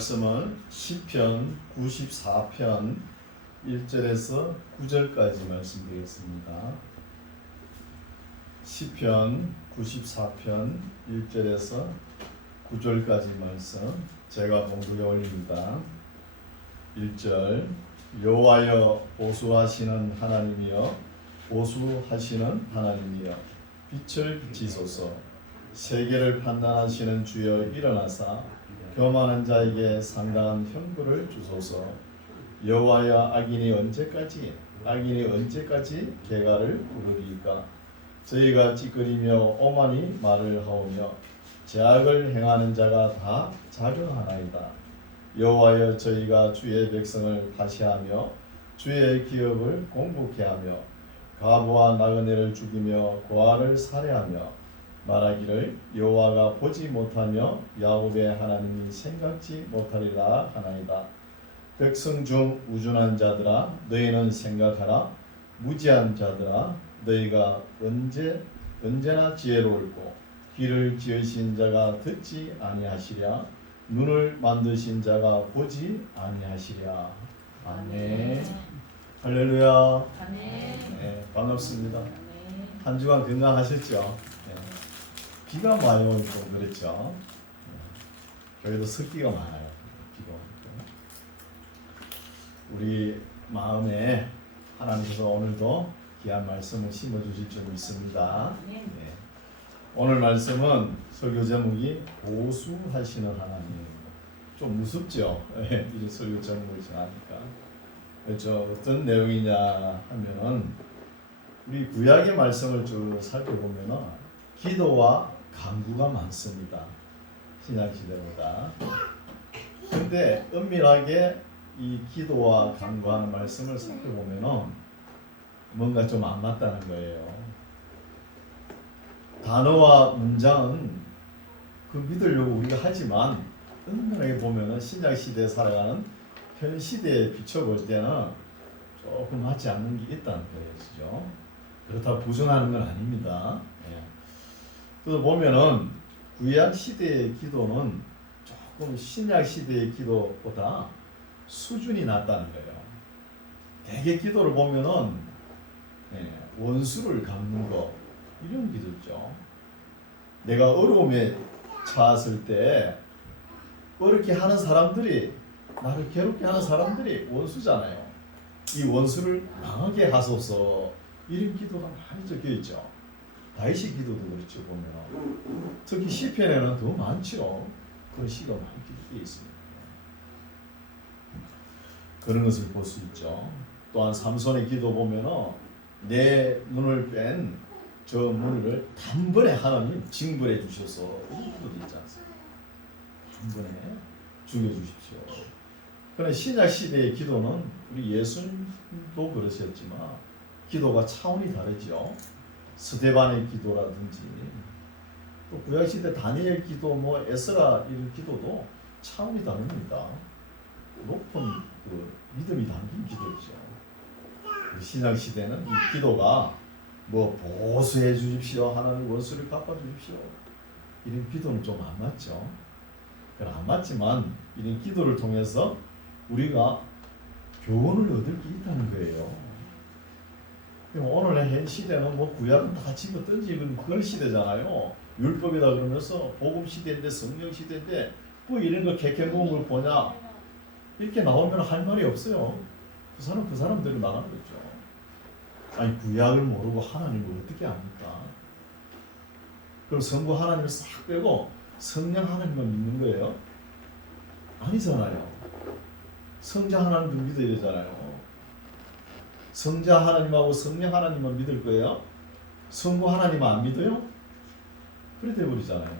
말씀은 시편 94편 1절에서 9절까지 말씀드리겠습니다. 시편 94편 1절에서 9절까지 말씀 제가 봉독해 올립니다. 1절 여호와여 보수하시는 하나님이여 보수하시는 하나님이여 빛을 비치소서. 세계를 판단하시는 주여 일어나사 교만한 자에게 상당한 형벌을 주소서. 여호와여 악인이 언제까지 개가를 부르리까. 저희가 찌끄리며 오만히 말을 하오며 죄악을 행하는 자가 다 자경하나이다. 여호와여 저희가 주의 백성을 다시하며 주의 기업을 공복케 하며 과부와 나그네를 죽이며 고아를 살해하며 말하기를 여호와가 보지 못하며 야곱의 하나님이 생각지 못하리라 하나이다. 백성 중 우준한 자들아 너희는 생각하라. 무지한 자들아 너희가 언제나 지혜로울고 귀를 지으신 자가 듣지 아니하시랴. 눈을 만드신 자가 보지 아니하시랴. 아멘. 할렐루야. 네, 반갑습니다. 한 주간 건강하셨죠? 네. 비가 많이 오니까 그랬죠. 여기도 습기가 많아요. 비가 오니까. 우리 마음에 하나님께서 오늘도 귀한 말씀을 심어주실 줄 믿습니다. 네. 오늘 말씀은 설교 제목이 보수하시는 하나님. 좀 무섭죠? 이 설교 제목을 정하니까. 그렇죠. 어떤 내용이냐 하면은 우리 구약의 말씀을 쭉 살펴보면은 기도와 간구가 많습니다. 신약 시대보다. 근데 은밀하게 이 기도와 간구하는 말씀을 살펴보면은 뭔가 좀 안 맞다는 거예요. 단어와 문장은 그 믿으려고 우리가 하지만 은밀하게 보면은 신약 시대에 살아가는 현 시대에 비춰볼 때는 조금 맞지 않는 게 있다는 거예요. 그죠? 그렇다고 부정하는 건 아닙니다. 예. 그래서 보면은 구약 시대의 기도는 조금 신약 시대의 기도보다 수준이 낮다는 거예요. 대개 기도를 보면은 원수를 갚는 거 이런 기도죠. 내가 어려움에 처했을 때 어렵게 하는 사람들이 나를 괴롭게 하는 사람들이 원수잖아요. 이 원수를 망하게 하소서 이런 기도가 많이 적혀 있죠. 다윗의 기도도 그렇죠. 보면 특히 시편에는 더 많죠. 그런 시가 많이 기록되어 있습니다. 그런 것을 볼 수 있죠. 또한 삼손의 기도 보면 내 눈을 뺀 저 문을 단번에 하나님 징벌해 주셔서 이런 기도도 있지 않습니까? 단번에 죽여주십시오. 그러나 신약 시대의 기도는 우리 예수님도 그러셨지만 기도가 차원이 다르죠. 스데반의 기도라든지 또 구약 시대 다니엘 기도, 에스라 이런 기도도 차원이 다릅니다. 높은 그 믿음이 담긴 기도죠. 신약 시대는 이 기도가 보수해 주십시오, 하나님 원수를 갚아 주십시오 이런 기도는 좀 안 맞죠. 안 맞지만 이런 기도를 통해서 우리가 교훈을 얻을 게 있다는 거예요. 오늘의 현 시대는 구약은 다 집어 던지는 그런 시대잖아요. 율법이다 그러면서 복음 시대인데 성령 시대인데 이런 거 개개모은 걸 보냐 이렇게 나오면 할 말이 없어요. 그 사람들이 나가는 거죠. 아니 구약을 모르고 하나님을 어떻게 압니까? 그럼 성부 하나님을 싹 빼고 성령 하나님만 믿는 거예요? 아니잖아요. 성자 하나님도 믿어야 되잖아요. 성자 하나님하고 성령 하나님만 믿을 거예요? 성부 하나님 안 믿어요? 그래 돼버리잖아요.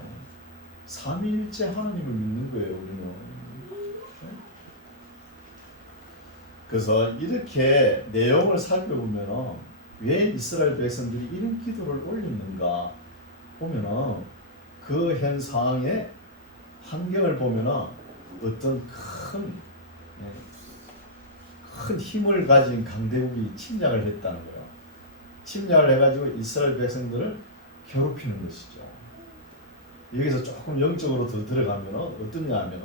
삼위일체 하나님을 믿는 거예요, 우리는. 그래서 이렇게 내용을 살펴보면 왜 이스라엘 백성들이 이런 기도를 올렸는가 보면 그 현 상황의 환경을 보면 어떤 큰 힘을 가진 강대국이 침략을 했다는 거예요. 침략을 해가지고 이스라엘 백성들을 괴롭히는 것이죠. 여기서 조금 영적으로 더 들어가면 어떠냐 하면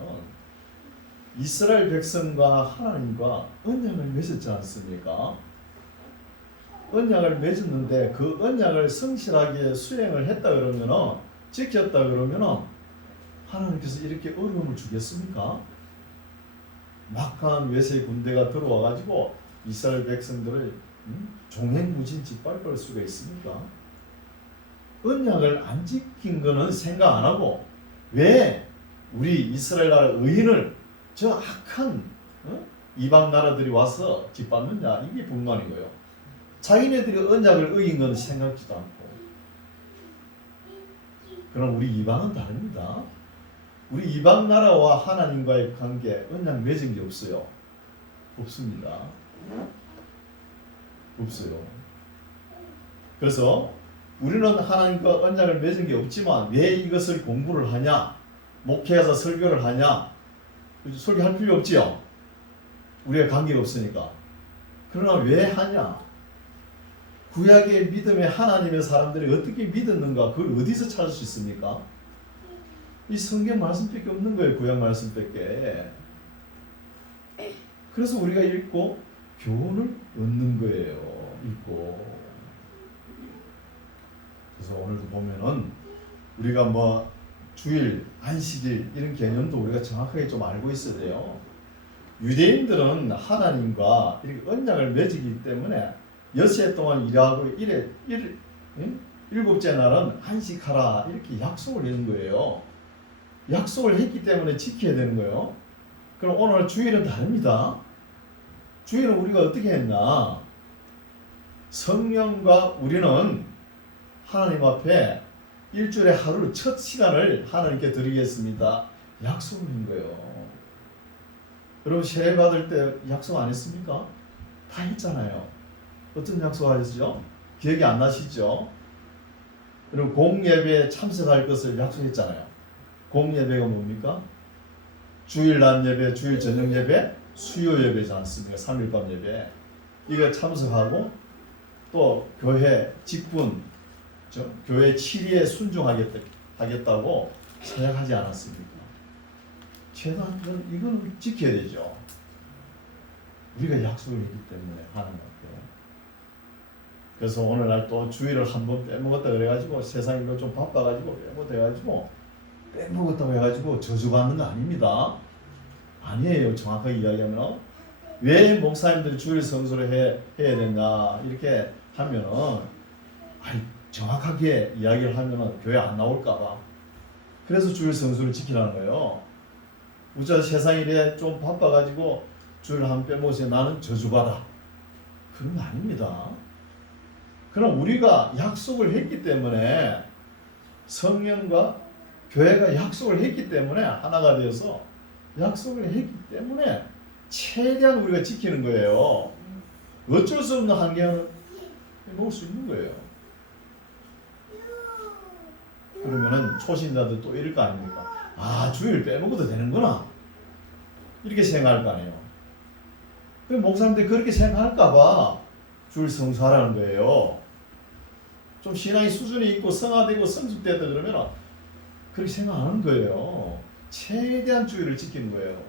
이스라엘 백성과 하나님과 언약을 맺었지 않습니까? 언약을 맺었는데 그 언약을 성실하게 수행을 했다 그러면은, 지켰다 그러면은 하나님께서 이렇게 어려움을 주겠습니까? 막강한 외세 군대가 들어와 가지고 이스라엘 백성들을 종횡무진 짓밟을 수가 있습니까? 언약을 안 지킨 거는 생각 안 하고 왜 우리 이스라엘 나라 의인을 저 악한 이방 나라들이 와서 짓밟느냐, 이게 불만인 거예요. 자기네들이 언약을 어긴 건 생각지도 않고. 그럼 우리 이방은 다릅니다. 우리 이방 나라와 하나님과의 관계, 언약 맺은 게 없어요. 없습니다. 없어요. 그래서 우리는 하나님과 언약을 맺은 게 없지만 왜 이것을 공부를 하냐? 목회에서 설교를 하냐? 설교할 필요 없지요. 우리가 관계가 없으니까. 그러나 왜 하냐? 구약의 믿음의 하나님의 사람들이 어떻게 믿었는가? 그걸 어디서 찾을 수 있습니까? 이 성경 말씀밖에 없는 거예요. 구약 말씀밖에. 그래서 우리가 읽고 교훈을 얻는 거예요. 읽고. 그래서 오늘도 보면은 우리가 뭐 주일, 안식일 이런 개념도 우리가 정확하게 좀 알고 있어야 돼요. 유대인들은 하나님과 이렇게 언약을 맺기 때문에 엿새 동안 일하고 일곱째 날은 안식하라 이렇게 약속을 했는 거예요. 약속을 했기 때문에 지켜야 되는 거예요. 그럼 오늘 주일은 다릅니다. 주일은 우리가 어떻게 했나? 성령과 우리는 하나님 앞에 일주일에 하루 첫 시간을 하나님께 드리겠습니다. 약속을 한 거예요. 여러분 세례 받을 때 약속 안 했습니까? 다 했잖아요. 어떤 약속 하셨죠? 기억이 안 나시죠? 여러분 공예배에 참석할 것을 약속했잖아요. 공예배가 뭡니까? 주일 낮 예배, 주일 저녁 예배, 수요 예배지 않습니까? 3일밤 예배. 이거 참석하고 또 교회 직분, 교회 치리에 순종하겠다고 서약하지 않았습니까? 최소한 이거는 지켜야 되죠. 우리가 약속을 했기 때문에 하는 거예요. 그래서 오늘날 또 주일을 한번 빼먹었다 그래가지고 세상이 좀 바빠가지고 빼먹었다고 해가지고 저주받는 거 아닙니다. 아니에요. 정확하게 이야기하면 왜 목사님들이 주일 성수를 해야 되냐 이렇게 하면은 정확하게 이야기를 하면은 교회 안 나올까봐. 그래서 주일 성수를 지키라는 거예요. 우리가 세상 일에 좀 바빠가지고 주일 한 빼먹으세요. 나는 저주받아. 그런 거 아닙니다. 그럼 우리가 약속을 했기 때문에 성령과 교회가 약속을 했기 때문에 하나가 되어서 약속을 했기 때문에 최대한 우리가 지키는 거예요. 어쩔 수 없는 한계는 먹을 수 있는 거예요. 그러면은 초신자들 또 이럴 거 아닙니까? 아, 주일 빼먹어도 되는구나. 이렇게 생각할 거 아니에요. 그 목사님들이 그렇게 생각할까봐 주일 성수하라는 거예요. 좀 신앙의 수준이 있고 성화되고 성숙되었다 그러면 그렇게 생각 안 하는 거예요. 최대한 주일을 지키는 거예요.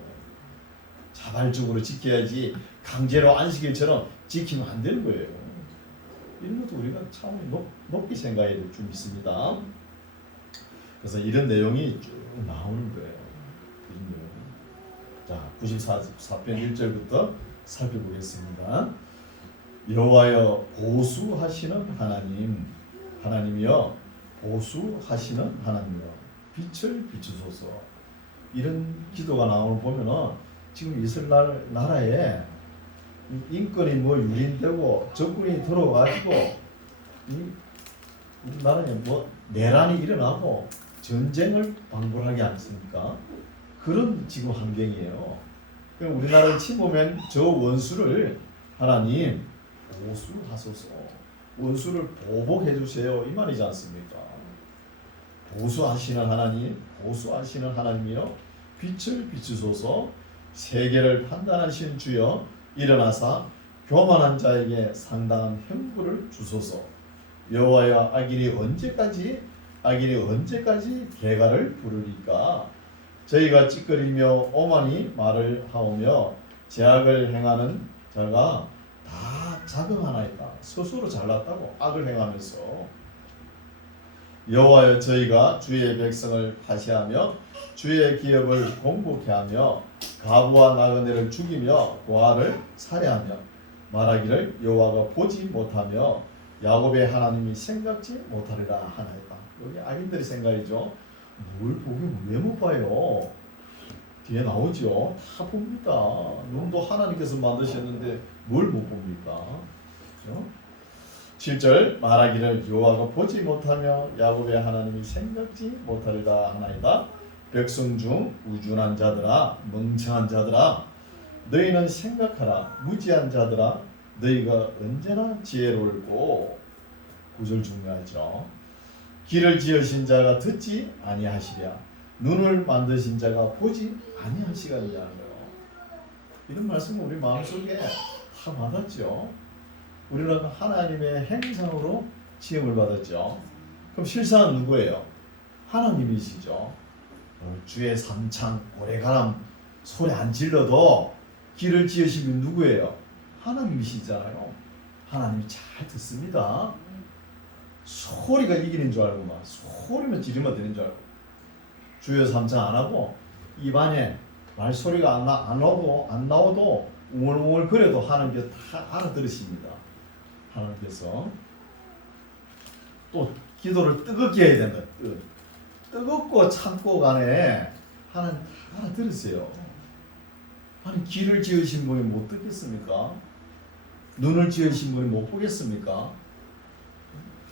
자발적으로 지켜야지 강제로 안식일처럼 지키면 안 되는 거예요. 이런 것도 우리가 참 높게 생각해야 될 줄 믿습니다. 그래서 이런 내용이 쭉 나오는 거예요. 자, 94편 1절부터 살펴보겠습니다. 여호와여 보수하시는 하나님, 하나님이여 보수하시는 하나님이여 빛을 비추소서. 이런 기도가 나오는 보면은 지금 이스라엘 나라에 인권이 유린되고 적군이 들어가지고 우리나라에 내란이 일어나고 전쟁을 방불하게 않습니까? 그런 지금 환경이에요. 그럼 우리나라를 침범한 저 원수를 하나님 보수하소서. 원수를 보복해 주세요. 이 말이지 않습니까? 보수하시는 하나님, 보수하시는 하나님이여 빛을 비추소서. 세계를 판단하신 주여 일어나사 교만한 자에게 상당한 형벌을 주소서. 여호와여 악인이 언제까지 대가를 부르리까? 저희가 찌꺼리며 오만이 말을 하오며 죄악을 행하는 자가 다 자긍하나이다. 스스로 잘났다고 악을 행하면서 여호와여 저희가 주의 백성을 파시하며 주의 기업을 공복해 하며 가부와 나그네를 죽이며 고아를 살해하며 말하기를 여호와가 보지 못하며 야곱의 하나님이 생각지 못하리라 하나이다. 여기 악인들의 생각이죠. 뭘 보긴 왜 못 봐요? 뒤에 나오죠. 다 봅니다. 눈도 하나님께서 만드셨는데 뭘 못 봅니까? 그렇죠? 7절 말하기를 여호와가 보지 못하며 야곱의 하나님이 생각지 못하리라 하나이다. 백성 중 우준한 자들아 멍청한 자들아 너희는 생각하라. 무지한 자들아 너희가 언제나 지혜로울고 9절 중요하죠. 귀를 지으신 자가 듣지 아니하시랴. 눈을 만드신 자가 보지 아니하시겠느냐는 거예요. 이런 말씀은 우리 마음속에 다 와닿죠. 우리는 하나님의 행상으로 지음을 받았죠. 그럼 실상은 누구예요? 하나님이시죠. 주의 삼창 오래가람 소리 안 질러도 귀를 지으신 분 누구예요? 하나님이시잖아요. 하나님이 잘 듣습니다. 소리가 이기는 줄 알고 막 소리만 지르면 되는 줄 알고 주의 삼창 안 하고 입안에 말소리가 안 나오도 웅얼웅얼 거려도 하나님께서 다 알아들으십니다. 하나님께서 또 기도를 뜨겁게 해야 된다. 뜨겁고 참고 간에 하나님 다 알아들으세요. 아니 귀를 지으신 분이 못 듣겠습니까? 눈을 지으신 분이 못 보겠습니까?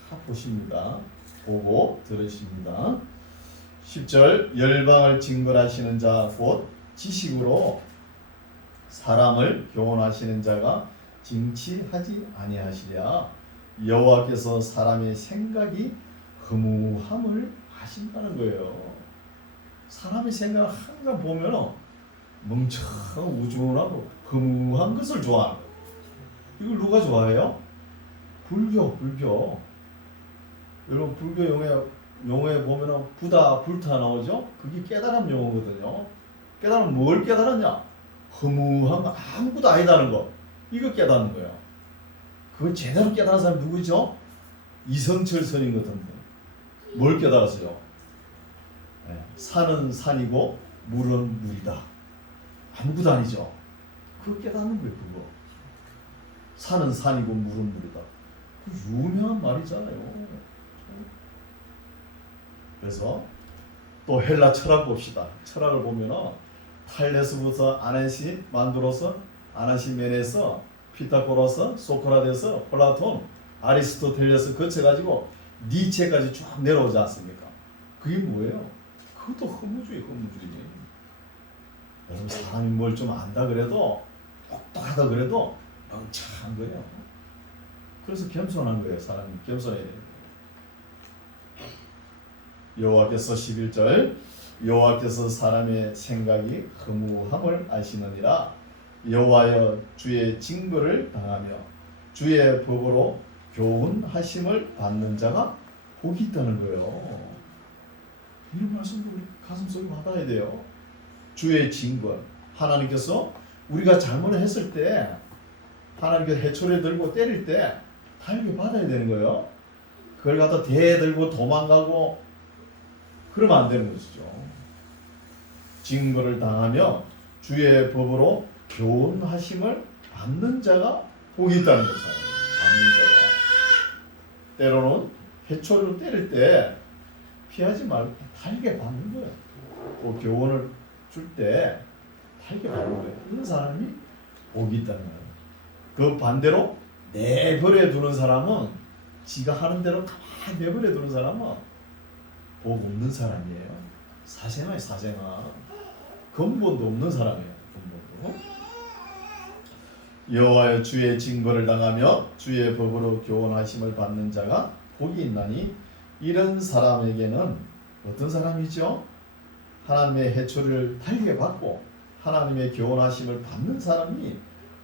다 보십니다. 보고 들으십니다. 10절 열방을 징벌하시는 자 곧 지식으로 사람을 교훈하시는 자가 징치하지 아니하시랴. 여호와께서 사람의 생각이 허무함을 아신다는 거예요. 사람의 생각을 항상 보면 멍청하고 우중하고 허무한 것을 좋아하는 거예요. 이걸 누가 좋아해요? 불교. 여러분 불교 용어에 보면 부다 불타 나오죠? 그게 깨달음 용어거든요. 깨달음 뭘 깨달았냐? 허무한 거 아무것도 아니다는 거. 이거 깨닫는 거예요. 그걸 제대로 깨달은 사람이 누구죠? 이성철 스님 같은 분. 뭘 깨달았어요? 산은 산이고 물은 물이다. 아무것도 아니죠. 그거 깨닫는 거예요. 그거. 산은 산이고 물은 물이다. 그 유명한 말이잖아요. 그래서 또 헬라 철학 봅시다. 철학을 보면은 탈레스부터 아나시멘에서 피타고라스, 소크라테스, 플라톤, 아리스토텔레스 거쳐가지고 니체까지 쭉 내려오지 않습니까? 그게 뭐예요? 그것도 허무주의. 여러분 사람이 뭘 좀 안다 그래도 똑똑하다 그래도 멍청한 거예요. 그래서 겸손한 거예요. 사람이 겸손해야 돼요. 여호와께서 11절 여호와께서 사람의 생각이 허무함을 아시느니라. 여호와여 주의 징벌을 당하며 주의 법으로 교훈하심을 받는 자가 복이 있다는 거예요. 이런 말씀도 우리 가슴속에 받아야 돼요. 주의 징벌. 하나님께서 우리가 잘못을 했을 때 하나님께서 해초리 들고 때릴 때 달게 받아야 되는 거예요. 그걸 갖다 대들고 도망가고 그러면 안 되는 것이죠. 징벌을 당하며 주의 법으로 교훈하심을 받는 자가 복이 있다는 것이에요. 받는 자가. 때로는 해초리로 때릴 때 피하지 말고 달게 받는 거예요. 또 교훈을 줄 때 달게 받는 거예요. 이런 사람이 복이 있다는 거예요. 그 반대로 내버려 두는 사람은 지가 하는 대로 가만히 내버려 두는 사람은 복 없는 사람이에요. 사생아. 근본도 없는 사람이에요. 근본도. 여호와여 주의 징벌을 당하며 주의 법으로 교훈하심을 받는 자가 복이 있나니 이런 사람에게는 어떤 사람이죠? 하나님의 해초리를 달게 받고 하나님의 교훈하심을 받는 사람이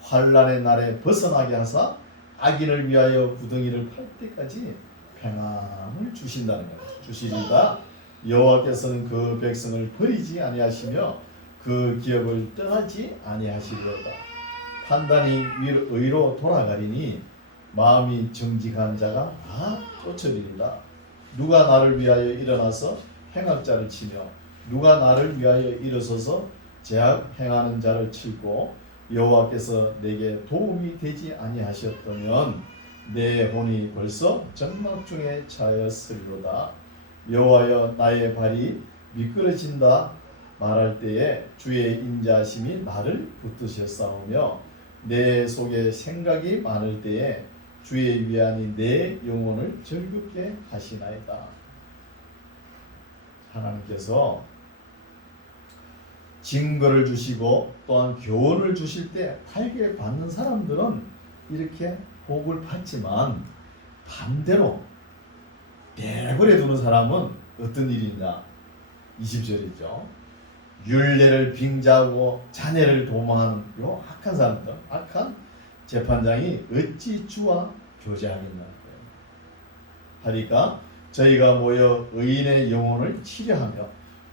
환난의 날에 벗어나게 하사 악인을 위하여 구덩이를 팔 때까지 평안을 주신다는 거예요. 주시리다. 여호와께서는 그 백성을 버리지 아니하시며 그 기업을 떠나지 아니하시리로다. 판단이 의로 돌아가리니 마음이 정직한 자가 다 쫓으리리라. 누가 나를 위하여 일어나서 행악자를 치며 누가 나를 위하여 일어서서 죄악 행하는 자를 치고 여호와께서 내게 도움이 되지 아니하셨다면 내 혼이 벌써 정막 중에 차였으리로다. 여호와여 나의 발이 미끄러진다 말할 때에 주의 인자하심이 나를 붙드셨사오며 내 속에 생각이 많을 때에 주의 위안이 내 영혼을 즐겁게 하시나이다. 하나님께서 증거를 주시고 또한 교훈을 주실 때 달게 받는 사람들은 이렇게 복을 받지만 반대로 내버려 두는 사람은 어떤 일이냐? 20절이죠. 율례를 빙자하고 자네를 도모하는 요 악한 사람들, 악한 재판장이 어찌 주와 교제하겠냐고요. 하니까 저희가 모여 의인의 영혼을 치려하며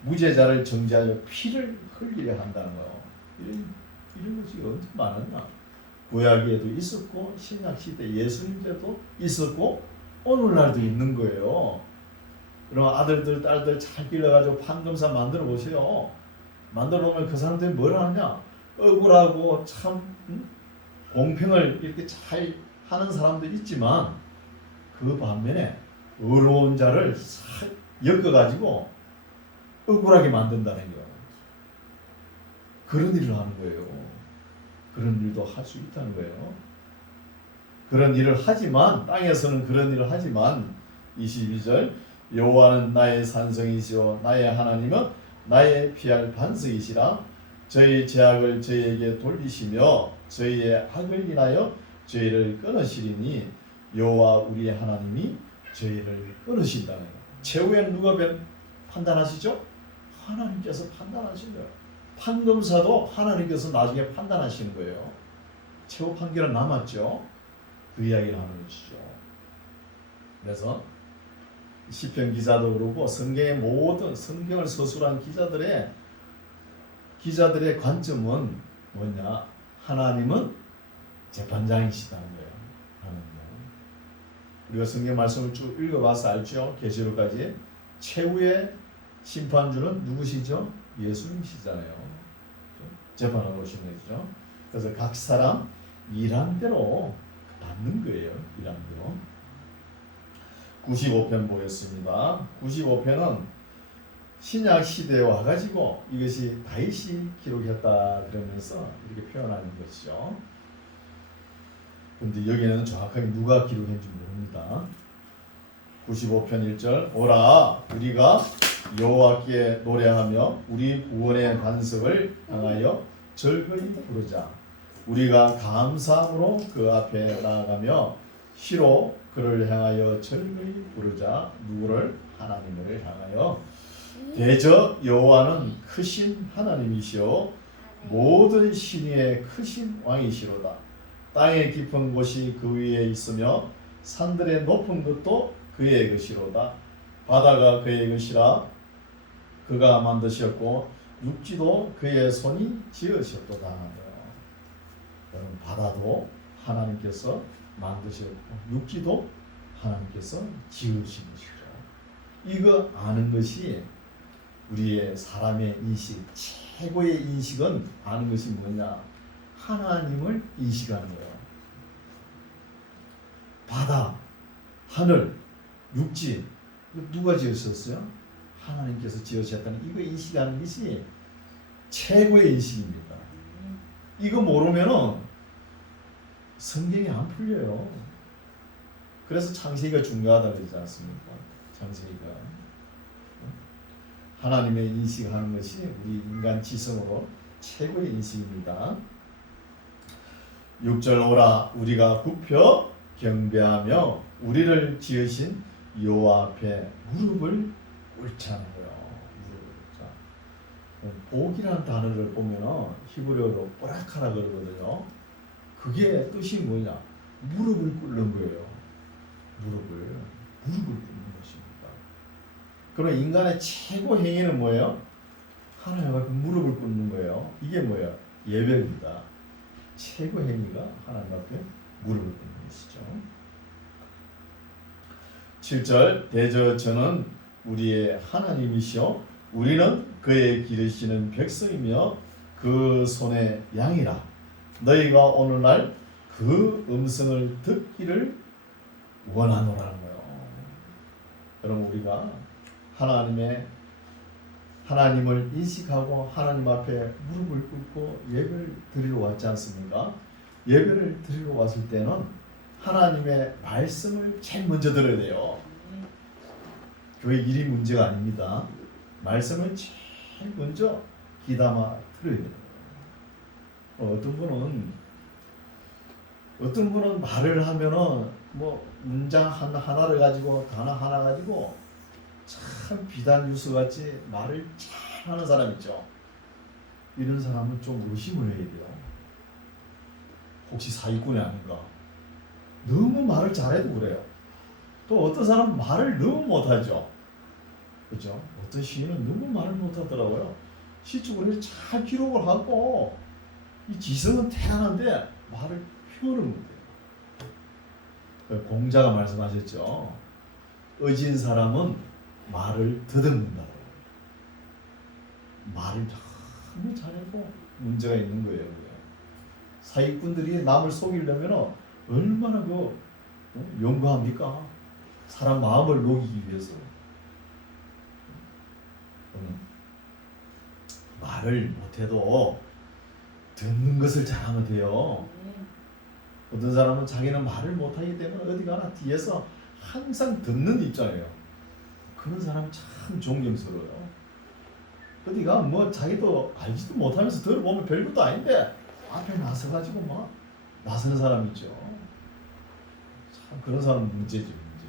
무죄자를 정죄하여 피를 흘리려 한다는 거예요. 이런 것이 언제 많았나? 구약에도 있었고 신약 시대 예수님 때도 있었고 오늘날도 있는 거예요. 그럼 아들들 딸들 잘 길러가지고 판검사 만들어 보세요. 만들어 놓으면 그 사람들이 뭘 하냐? 억울하고 참 공평을 이렇게 잘 하는 사람도 있지만 그 반면에 의로운 자를 싹 엮어가지고 억울하게 만든다는 거예요. 그런 일을 하는 거예요. 그런 일도 할 수 있다는 거예요. 그런 일을 하지만 땅에서는 그런 일을 하지만 22절 여호와는 나의 산성이시오 나의 하나님은 나의 피할 반석이시라. 저희 죄악을 저희에게 돌리시며 저희의 악을 인하여 저희를 끊으시리니 여호와 우리 하나님이 저희를 끊으신다는 거예요. 최후에 누가 판단하시죠? 하나님께서 판단하신 거예요. 판검사도 하나님께서 나중에 판단하시는 거예요. 최후 판결은 남았죠. 그 이야기를 하는 것이죠. 그래서 시편 기자도 그렇고 성경의 모든 성경을 서술한 기자들의 관점은 뭐냐? 하나님은 재판장이시다는 거예요. 하나님은. 우리가 성경 말씀을 쭉 읽어봐서 알죠. 계시록까지 최후의 심판주는 누구시죠? 예수님이시잖아요. 재판하러 오신 거죠. 그래서 각 사람 일한 대로 받는 거예요. 일한 대로. 95편 보겠습니다. 95편은 신약 시대에 와가지고 이것이 다윗이 기록했다 그러면서 이렇게 표현하는 것이죠. 그런데 여기는 정확하게 누가 기록했는지 모릅니다. 95편 1절 오라 우리가 여호와께 노래하며 우리 구원의 반석을 향하여 즐거이 부르자. 우리가 감사함으로 그 앞에 나아가며 시로 그를 향하여 즐거이 부르자. 누구를? 하나님을 향하여. 대저 여호와는 크신 하나님이시오 모든 신위의 크신 왕이시로다. 땅의 깊은 곳이 그 위에 있으며 산들의 높은 것도 그의 것이로다. 바다가 그의 것이라 그가 만드셨고 육지도 그의 손이 지으셨도다. 여러분 바다도 하나님께서 만드셨고 육지도 하나님께서 지으신 것이죠. 이거 아는 것이 우리의 사람의 인식, 최고의 인식은 아는 것이 뭐냐? 하나님을 인식하는 거예요. 바다, 하늘, 육지 누가 지으셨어요? 하나님께서 지으셨다는 이거 인식하는 것이 최고의 인식입니다. 이거 모르면은 성경이 안 풀려요. 그래서 창세기가 중요하다 그러지 않습니까? 창세기가 하나님의 인식하는 것이 우리 인간 지성으로 최고의 인식입니다. 6절 오라 우리가 굽혀 경배하며 우리를 지으신 여호와 앞에 무릎을 꿇자는 거예요. 복이라는 단어를 보면 히브리어로 보라카라 그러거든요. 그게 뜻이 뭐냐? 무릎을 꿇는 거예요. 무릎을 꿇는 것입니다. 그럼 인간의 최고 행위는 뭐예요? 하나님 앞에 무릎을 꿇는 거예요. 이게 뭐예요? 예배입니다. 최고 행위가 하나님 앞에 무릎을 꿇는 것이죠. 7절 대저저는 우리의 하나님이시오 우리는 그의 기르시는 백성이며 그 손의 양이라. 너희가 오늘날 그 음성을 듣기를 원하노라는 거예요. 여러분 우리가 하나님을 인식하고 하나님 앞에 무릎을 꿇고 예배를 드리러 왔지 않습니까? 예배를 드리러 왔을 때는 하나님의 말씀을 제일 먼저 들어야 돼요. 교회 일이 문제가 아닙니다. 말씀을 제일 먼저 귀담아 들어야 돼요. 어떤 분은 말을 하면은 뭐 문장 하나를 가지고 단어 하나 가지고 참 비단 뉴스 같이 말을 잘 하는 사람 있죠. 이런 사람은 좀 의심을 해야 돼요. 혹시 사기꾼이 아닌가? 너무 말을 잘해도 그래요. 또 어떤 사람은 말을 너무 못하죠. 그죠? 어떤 시인은 너무 말을 못하더라고요. 시적으로 잘 기록을 하고 이 지성은 대단한데 말을 표현을 못해요. 공자가 말씀하셨죠. 의진 사람은 말을 더듬는다고. 말을 너무 잘해도 문제가 있는 거예요. 사기꾼들이 남을 속이려면 얼마나 연구합니까? 사람 마음을 녹이기 위해서. 말을 못해도 듣는 것을 잘하면 돼요. 어떤 사람은 자기는 말을 못하기 때문에 어디 가나 뒤에서 항상 듣는 입장이에요. 그런 사람 참 존경스러워요. 어디가 뭐 자기도 알지도 못하면서 들어보면 별것도 아닌데 앞에 나서가지고 막 나서는 사람 있죠. 참 그런 사람은 문제죠, 문제.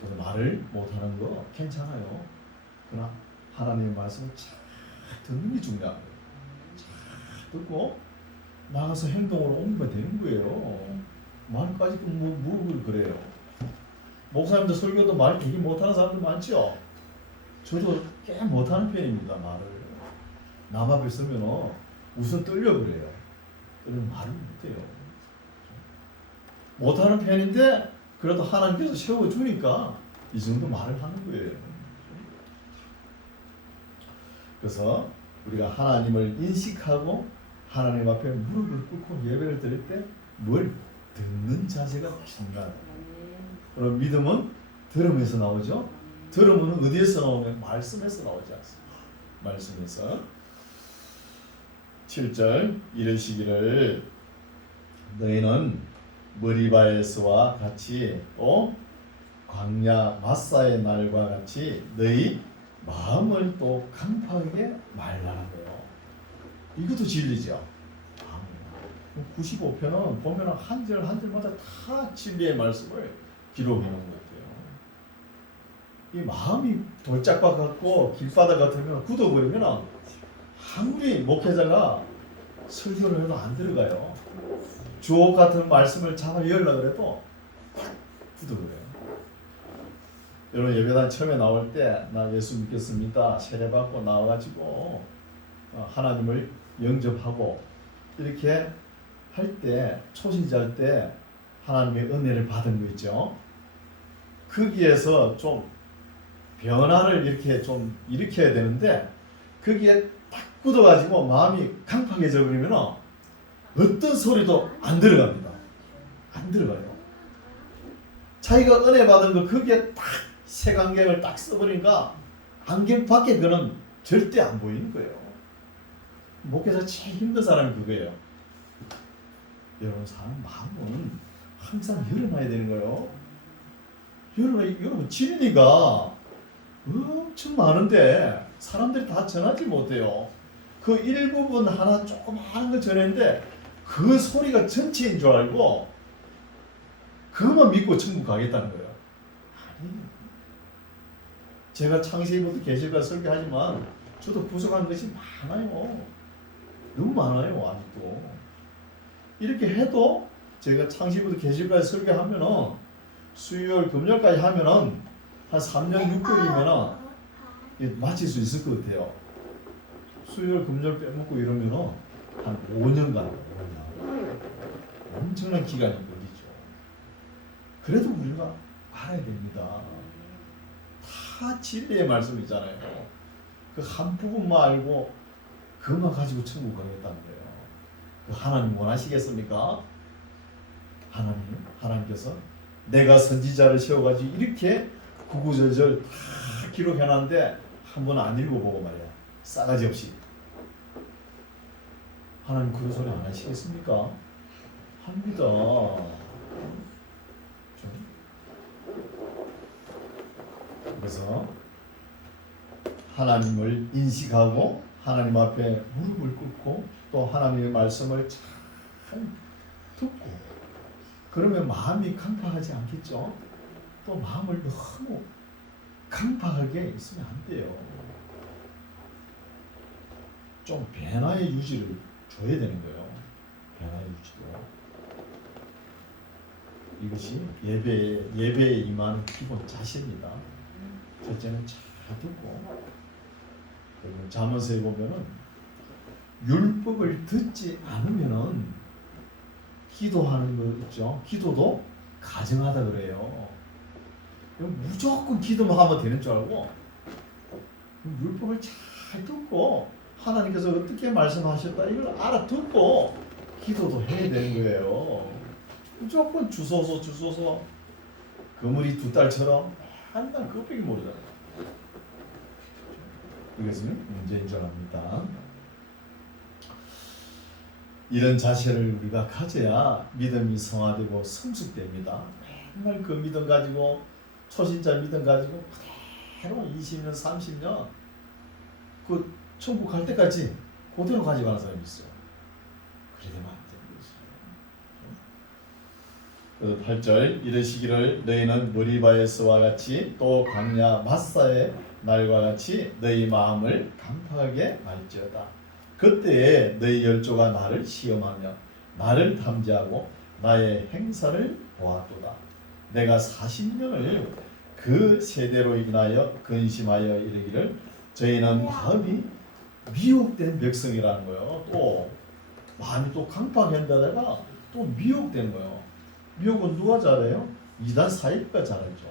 그래서 말을 못하는 거 괜찮아요. 그러나 하나님의 말씀을 잘 듣는 게 중요한 거예요. 잘 듣고 나가서 행동으로 옮기면 되는 거예요. 말까지 뭐 그래요. 목사님도 설교도 말 되게 못하는 사람들 많죠. 저도 꽤 못하는 편입니다. 말을 남 앞에 서면 우선 떨려 그래요. 그래서 말을 못해요. 못하는 편인데 그래도 하나님께서 세워주니까 이 정도 말을 하는 거예요. 그래서 우리가 하나님을 인식하고 하나님 앞에 무릎을 꿇고 예배를 드릴 때 뭘 듣는 자세가 중요하다. 그럼 믿음은 들음에서 나오죠. 들음은 어디에서 나오면 말씀에서 나오지 않습니다. 말씀에서. 7절 이르시기를 너희는 머리바에서와 같이 또 광야 마사의 날과 같이 너희 마음을 또 강팍하게 말라는 거예요. 이것도 진리죠. 95편은 보면 한 절 한 절마다 다 진리의 말씀을 기록해 놓은 것 같아요. 이 마음이 돌짝밭 같고 길바닥 같으면 굳어버리면 아무리 목회자가 설교를 해도 안 들어가요. 주옥 같은 말씀을 잡아 열려고 그래도 굳어버려요. 여러분 예배당 처음에 나올 때 나 예수 믿겠습니다. 세례받고 나와가지고 하나님을 영접하고 이렇게 할 때 초신자 할 때 하나님의 은혜를 받은 거 있죠. 거기에서 좀 변화를 이렇게 좀 일으켜야 되는데 거기에 딱 굳어가지고 마음이 강팍해져 버리면 어떤 소리도 안 들어갑니다. 안 들어가요. 자기가 은혜 받은 거 거기에 딱 색안경을 딱 써버리니까 안경 밖에 그는 절대 안 보이는 거예요. 목회자 제일 힘든 사람이 그거예요. 여러분 사람 마음은 항상 열어놔야 되는 거예요. 여러분 진리가 엄청 많은데 사람들이 다 전하지 못해요. 그 일부분 하나 조그마한 거 전했는데 그 소리가 전체인 줄 알고 그것만 믿고 천국 가겠다는 거예요. 아니, 제가 창세기부터 계시가 설교하지만 저도 부족한 것이 많아요. 너무 많아요. 아직도. 이렇게 해도 제가 창세기부터 계시까지 설교하면은 수요일 금요일까지 하면은 한 3년 6개월이면 마칠 수 있을 것 같아요. 수요일 금요일 빼먹고 이러면 한 5년간 엄청난 기간이 걸리죠. 그래도 우리가 알아야 됩니다. 다 진리의 말씀이잖아요. 그 한 부분만 알고 그것만 가지고 천국 가겠다는 거예요. 그 하나님 원하시겠습니까? 하나님께서 내가 선지자를 세워가지고 이렇게 구구절절 다 기록해놨는데 한 번 안 읽어보고 말이야. 싸가지 없이. 하나님 그런 소리 안 하시겠습니까? 합니다. 그래서 하나님을 인식하고 하나님 앞에 무릎을 꿇고 또 하나님의 말씀을 잘 듣고 그러면 마음이 강팍하지 않겠죠? 또 마음을 너무 강팍하게 있으면 안 돼요. 좀 변화의 유지를 줘야 되는 거예요. 변화의 유지도. 이것이 예배에 임하는 기본 자세입니다. 첫째는 잘 듣고 그리고 잠언서에 보면은 율법을 듣지 않으면은 기도하는 거 있죠. 기도도 가증하다 그래요. 무조건 기도만 하면 되는 줄 알고 율법을 잘 듣고 하나님께서 어떻게 말씀하셨다 이걸 알아듣고 기도도 해야 되는 거예요. 무조건 주소서 그물이 두 딸처럼 한단 그것밖에 모르잖아요. 이것은 문제인 줄 압니다. 이런 자세를 우리가 가져야 믿음이 성화되고 성숙됩니다. 맨날 그 믿음 가지고 초신자 믿음 가지고 그대로 20년 30년 그 천국 갈 때까지 그대로 가지고 가는 사람이 있어요. 그래 되면 안 되는 거죠. 8절 이르시기를 너희는 머리바에서와 같이 또 광야 마사의 날과 같이 너희 마음을 강팍하게 말지어다. 그때에 너희 열조가 나를 시험하며 나를 탐지하고 나의 행사를 보았도다. 내가 40년을 그 세대로 인하여 근심하여 이르기를 저희는 마음이 미혹된 백성이라는 거예요. 또 마음이 또 강팍한데다가 또 미혹된 거예요. 미혹은 누가 잘해요? 이단 사이비가 잘하죠.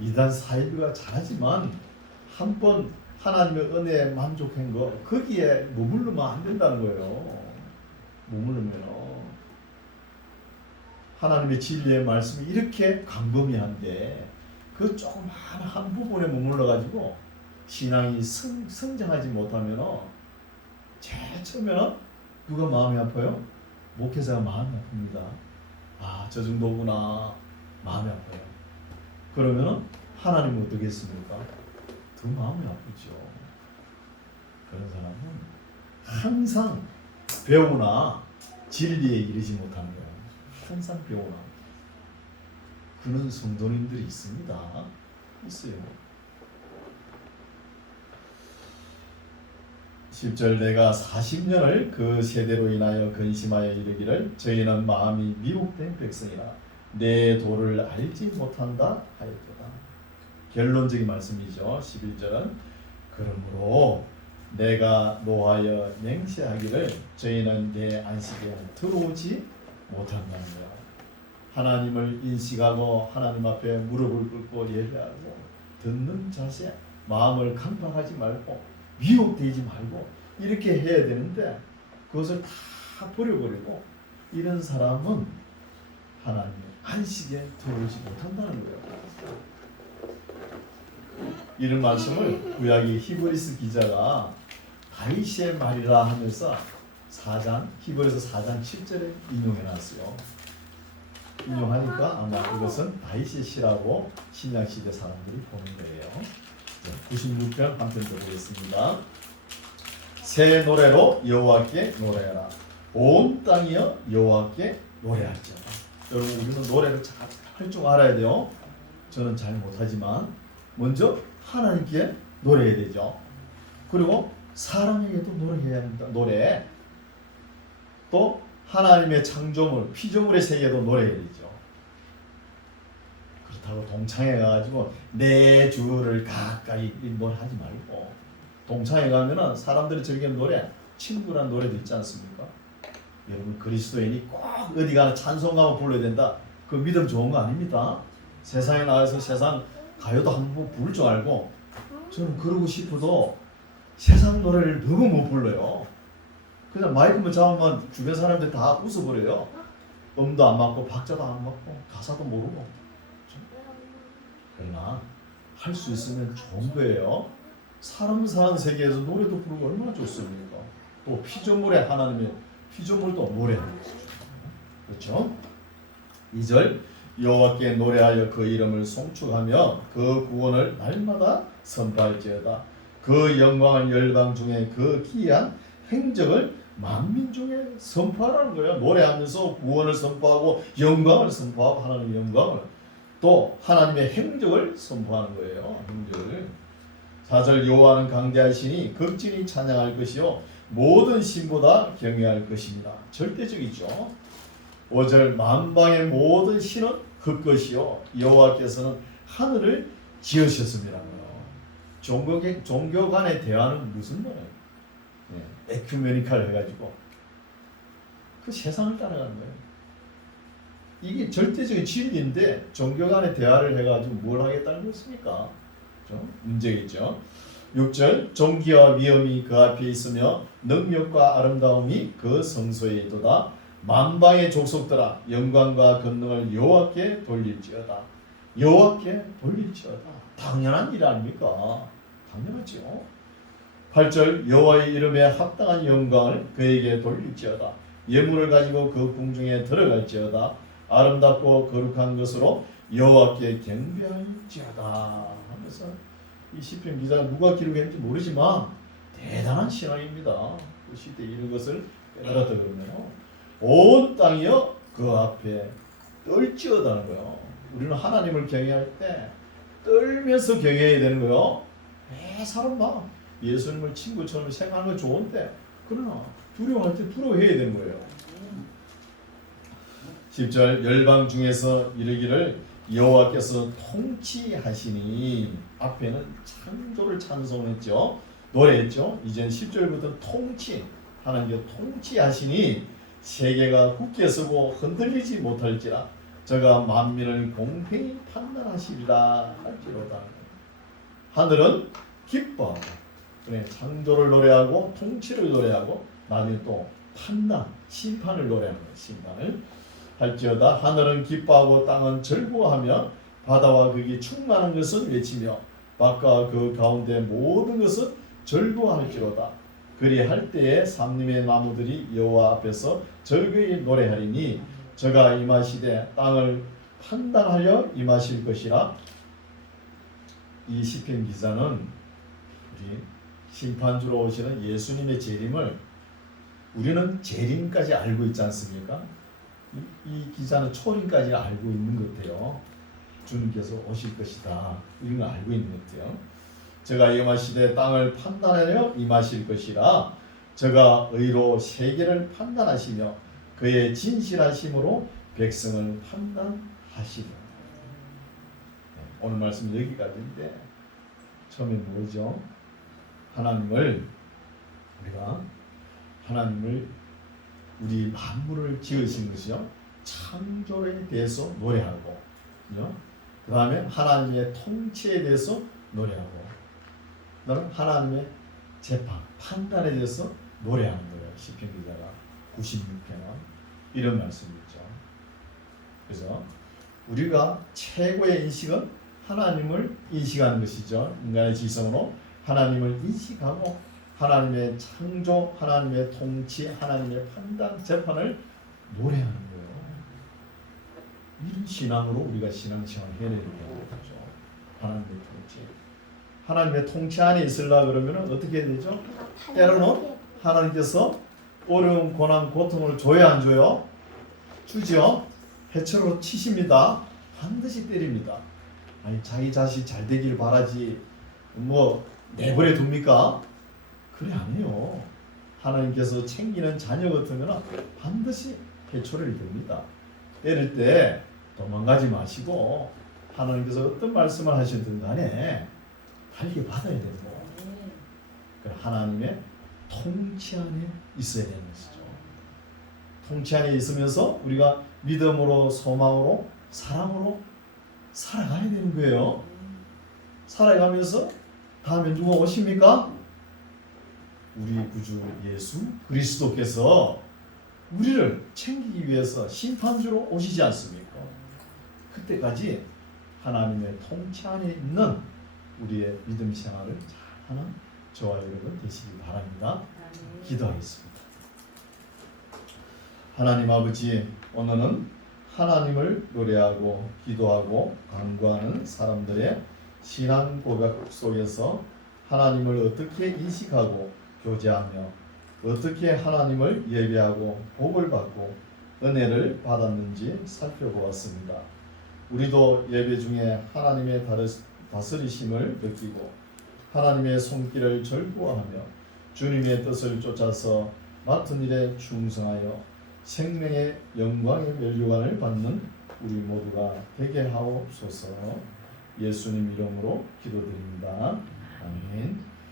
이단 사이비가 잘하지만 한 번 하나님의 은혜에 만족한 거 거기에 머무르면 안 된다는 거예요. 머무르면 하나님의 진리의 말씀이 이렇게 광범위한데 그 조그마한 한 부분에 머물러 가지고 신앙이 성장하지 못하면 제일 처음에는 누가 마음이 아파요? 목회자가 마음이 아픕니다. 아, 저 정도구나. 마음이 아파요. 그러면 하나님은 어떻게 했습니까? 더 마음이 아프죠. 그런 사람은 항상 배우나 진리에 이르지 못하는 거예요. 항상 배우나. 그런 성도님들이 있습니다. 있어요. 10절 내가 40년을 그 세대로 인하여 근심하여 이르기를 저희는 마음이 미혹된 백성이라 내 도를 알지 못한다 하였도다. 결론적인 말씀이죠. 11절은 그러므로 내가 노하여 맹세하기를 저희는 내 안식에 들어오지 못한다는 거야. 하나님을 인식하고 하나님 앞에 무릎을 꿇고 예배하고 듣는 자세, 마음을 강박하지 말고 미혹되지 말고 이렇게 해야 되는데 그것을 다 버려버리고 이런 사람은 하나님의 안식에 들어오지 못한다는 거예요. 이런 말씀을 구약의 히브리스 기자가 다윗의 말이라 하면서 히브리서 4장 7절에 인용해놨어요. 인용하니까 아마 이것은 다윗의 시라고 신약시대 사람들이 보는 거예요. 96편 한 편 더 보겠습니다. 새 노래로 여호와께 노래하라. 온 땅이여 여호와께 노래할지어다. 여러분 우리는 노래를 잘 할 줄 알아야 돼요. 저는 잘 못하지만 먼저 하나님께 노래해야 되죠. 그리고 사람에게도 노래해야 합니다. 노래. 또 하나님의 창조물, 피조물의 세계도 노래해야 되죠. 그렇다고 동창회 가가지고 내 주를 가까이 뭘 하지 말고, 동창회 가면은 사람들이 즐기는 노래, 친구란 노래도 있지 않습니까? 여러분, 그리스도인이 꼭 어디 가나 찬송가만 불러야 된다, 그 믿음 좋은 거 아닙니다. 세상에 나와서 세상 가요도 한번 부를 줄 알고, 저는 그러고 싶어도 세상 노래를 너무 못 불러요. 그냥 마이크만 잡으면 주변 사람들 다 웃어버려요. 음도 안 맞고 박자도 안 맞고 가사도 모르고. 그러나 할 수 있으면 좋은 거예요. 사람 사는 세계에서 노래도 부르고 얼마나 좋습니까? 또 피조물에 하나님의 피조물도 노래하는 거죠. 그렇죠? 2절, 여호와께 노래하여 그 이름을 송축하며 그 구원을 날마다 선포할지어다. 그 영광을 열방 중에 그 기이한 행적을 만민 중에 선포하라는 거예요. 노래하면서 구원을 선포하고 영광을 선포하고 하나님의 영광을, 또 하나님의 행적을 선포하는 거예요. 행적을. 4절, 여호와는 강대하시니 극진히 찬양할 것이요 모든 신보다 경외할 것입니다. 절대적이죠. 5절, 만방의 모든 신은 그 것이요 여호와께서는 하늘을 지으셨습니다고요. 종교 간의 대화는 무슨 말이에요? 에큐메니칼 해가지고 그 세상을 따라가는 거예요. 이게 절대적인 진리인데 종교 간의 대화를 해가지고 뭘 하겠다는 것입니까? 문제겠죠. 6절, 존귀와 위엄이 그 앞에 있으며 능력과 아름다움이 그 성소에 있도다. 만방의 족속들아 영광과 권능을 여호와께 돌릴지어다. 여호와께 돌릴지어다. 당연한 일 아닙니까? 당연하죠. 8절, 여호와의 이름에 합당한 영광을 그에게 돌릴지어다. 예물을 가지고 그 궁중에 들어갈지어다. 아름답고 거룩한 것으로 여호와께 경배할지어다 하면서 이 시편 기자가 누가 기록했는지 모르지만 대단한 신앙입니다. 그 시대에 이런 것을 깨달았다 그러면요, 온 땅이여 그 앞에 떨지어다는 거예요. 우리는 하나님을 경외할 때 떨면서 경외해야 되는 거예요. 왜 사람 막 예수님을 친구처럼 생각하는 건 좋은데, 그러나 두려워할 때 두려워해야 되는 거예요. 10절, 열방 중에서 이르기를 여호와께서 통치하시니, 앞에는 창조를 찬송했죠, 노래했죠. 이제는 10절부터 통치, 하나님께서 통치하시니 세계가 굳게 서고 흔들리지 못할지라. 저가 만민을 공평히 판단하시리라 할지로다. 하늘은 기뻐하고, 그래, 창조를 노래하고 통치를 노래하고 나중에 또 판단, 심판을 노래하는 거예요. 심판을 할지어다. 하늘은 기뻐하고 땅은 즐거워하며 바다와 거기 충만한 것은 외치며 밖과 그 가운데 모든 것은 즐거워할지로다. 그리할 때에 삼림의 나무들이 여호와 앞에서 즐거이 노래하리니 저가 임하시되 땅을 판단하여 임하실 것이라. 이 시편 기자는 우리 심판주로 오시는 예수님의 재림을 우리는 재림까지 알고 있지 않습니까? 이 기자는 초림까지 알고 있는 것 같아요. 주님께서 오실 것이다, 이런 걸 알고 있는 것 같아요. 저가 임하시되 땅을 판단하여 임하실 것이라. 저가 의로 세계를 판단하시며 그의 진실하심으로 백성을 판단하시리라. 오늘 말씀 여기까지인데, 처음에 뭐죠? 하나님을 우리 만물을 지으신 것이요 창조에 대해서 노래하고, 그 다음에 하나님의 통치에 대해서 노래하고, 그 다음에 하나님의 재판, 판단에 대해서 노래하는 거예요. 시편 기자가 96편은 이런 말씀이죠. 그래서 우리가 최고의 인식은 하나님을 인식하는 것이죠. 인간의 지성으로 하나님을 인식하고 하나님의 창조, 하나님의 통치, 하나님의 판단, 재판을 노래하는 거예요. 이런 신앙으로 우리가 신앙생활을 해야 되는 거죠. 하나님의 통치. 하나님의 통치 안에 있으려고 그러면 어떻게 해야 되죠? 때로는 하나님께서 어려운 고난, 고통을 줘야 안 줘요? 주죠. 해초로 치십니다. 반드시 때립니다. 아니, 자기 자식 잘 되기를 바라지 뭐 내버려 둡니까? 그래 안 해요. 하나님께서 챙기는 자녀 같으면 반드시 해초를 듭니다. 때릴 때 도망가지 마시고 하나님께서 어떤 말씀을 하시든 간에 달리 받아야 되는 거예요. 하나님의 통치 안에 있어야 되는 것이죠. 통치 안에 있으면서 우리가 믿음으로, 소망으로, 사랑으로 살아가야 되는 거예요. 살아가면서 다음에 누가 오십니까? 우리 구주 예수 그리스도께서 우리를 챙기기 위해서 심판주로 오시지 않습니까? 그때까지 하나님의 통치 안에 있는 우리의 믿음 생활을 잘하는 저와 여러분 되시기 바랍니다. 기도하겠습니다. 하나님 아버지, 오늘은 하나님을 노래하고 기도하고 간구하는 사람들의 신앙 고백 속에서 하나님을 어떻게 인식하고 교제하며 어떻게 하나님을 예배하고 복을 받고 은혜를 받았는지 살펴보았습니다. 우리도 예배 중에 하나님의 다스리심을 느끼고 하나님의 손길을 절구하며 주님의 뜻을 쫓아서 맡은 일에 충성하여 생명의 영광의 면류관을 받는 우리 모두가 되게 하옵소서. 예수님 이름으로 기도드립니다. 아멘.